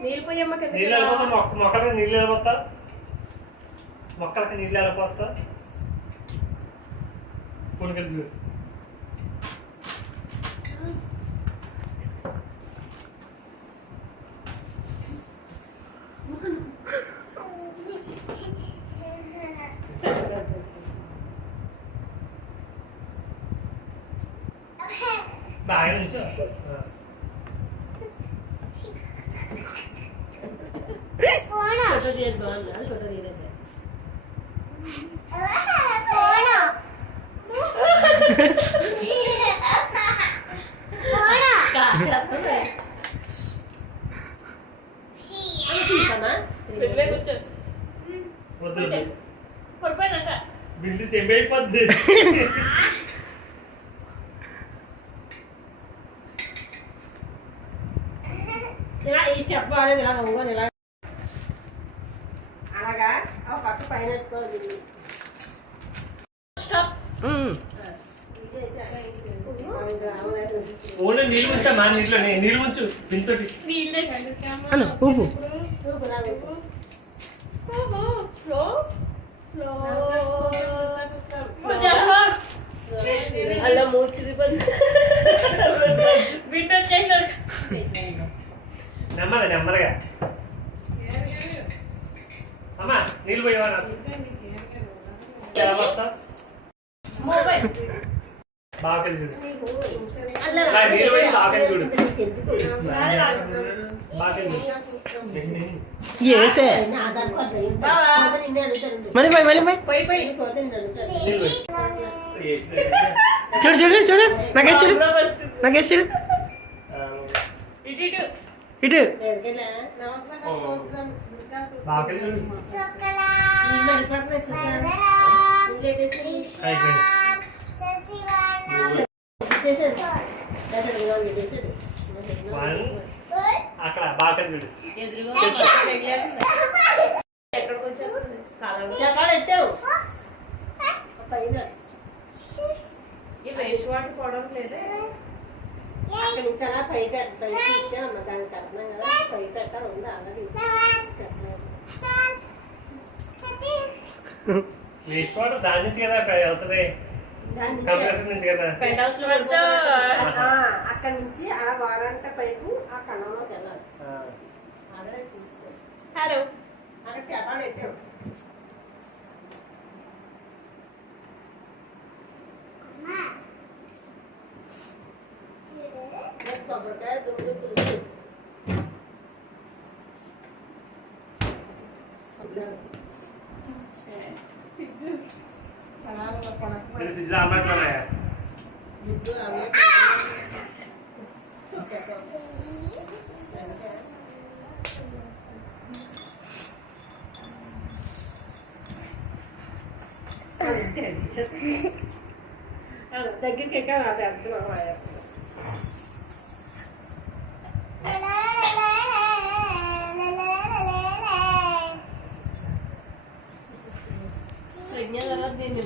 నీళ్ళు పోయమ్మ కింద నీళ్ళు వెళ్ళిపోతా మొక్కలకి నీళ్ళు వెళ్ళిపోతా మొక్కలకి నీళ్ళు వెళ్ళిపోతా కొనుకెళ్ళి బాగా నుంచి బిల్లు సెమ్ అయిపోద్ది చెప్పాలి ఇలా నువ్వు ఇలా అలాగా ఒక పక్క పైన ఓన్లీ నీళ్ళు ముంచమ్మా నీళ్ళు నీళ్ళు ముంచు దీంతోటి అలా మూర్చి నెమ్మదిగా అమ్మా నీళ్ళు పోయేవా బాగా కలిసి నీళ్ళు పోయి బాగా కలిసి చూడు బాగా చూడు చూడు చూడు నాకేసి చూడు నాకేసి చూడు ఇటు అక్కడ బాగా చూడు ఎట్టావు పైన వేస్ట్ వాటర్ పోవడం లేదే అక్కడ నుంచి అలా పై తీసామమ్మ దానికి అర్థం కదా పై పెట్ట ఉంది అలాగే వేస్ట్ వాటర్ దాని నుంచి కదా అవుతుంది పెంట్ హౌస్ లో అక్కడ నుంచి అలా వారంట పైపు ఆ కణంలోకి వెళ్ళాలి అదే తీస్తాను హలో అక్కడ చెప్పాలి ఎట్టావు కొబ్బరికాయ దుమ్ము పులుసు దగ్గరికి ఎక్కడ అర్థం దీన్ని